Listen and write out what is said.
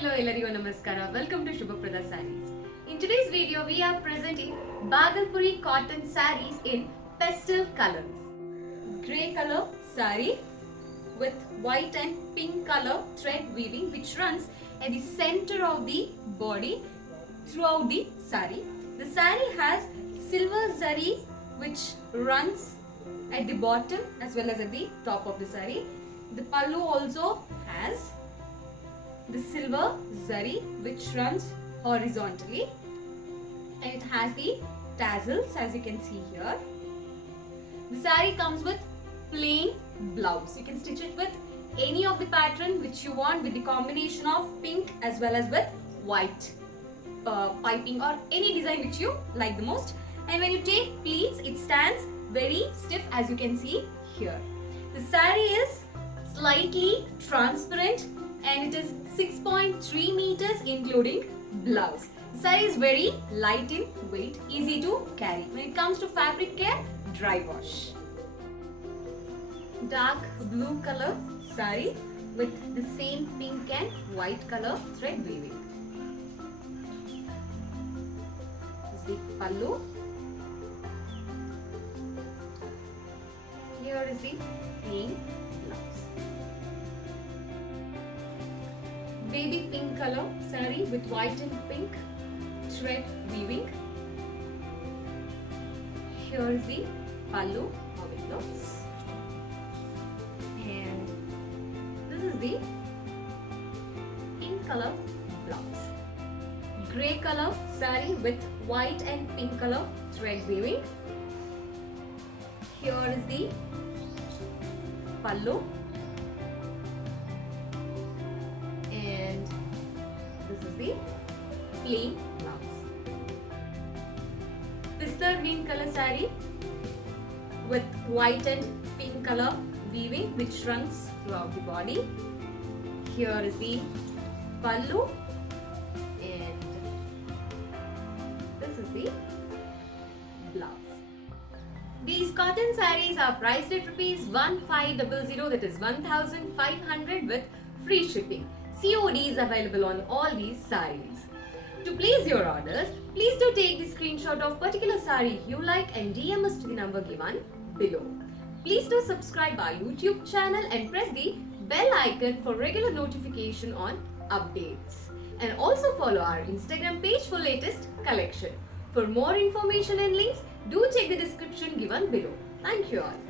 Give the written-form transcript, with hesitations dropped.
hello, ellarigu namaskara. Welcome to Shubhaprada Sarees. In today's video, we are presenting Bhagalpuri cotton sarees in pastel colors. Grey color saree with white and pink color thread weaving which runs at the center of the body throughout the saree. The saree has silver zari which runs at the bottom as well as at the top of the saree. The pallu also has the silver zari which runs horizontally and it has the tassels as you can see here. The saree comes with plain blouse. You can stitch it with any of the pattern which you want with the combination of pink as well as with white piping or any design which you like the most. And when you take pleats, it stands very stiff as you can see here. The saree is slightly transparent and it is 6.3 meters including blouse. The saree is very light in weight, easy to carry. When it comes to fabric care, dry wash. Dark blue color saree with the same pink and white color thread weaving. This is the pallu. Here is the plain blouse. Baby pink color saree with white and pink thread weaving. Here is the pallu how it looks. And this is the pink color blouse. Grey color saree with white and pink color thread weaving. Here is the pallu. And this is the plain blouse. Pista green color saree with white and pink color weaving which runs throughout the body. Here is the pallu and this is the blouse. These cotton sarees are priced at ₹1500, that is 1500 with free shipping. COD is available on all these sarees. To place your orders, please do take the screenshot of particular saree you like and DM us to the number given below. Please do subscribe our YouTube channel and press the bell icon for regular notification on updates. And also follow our Instagram page for latest collection. For more information and links, do check the description given below. Thank you all.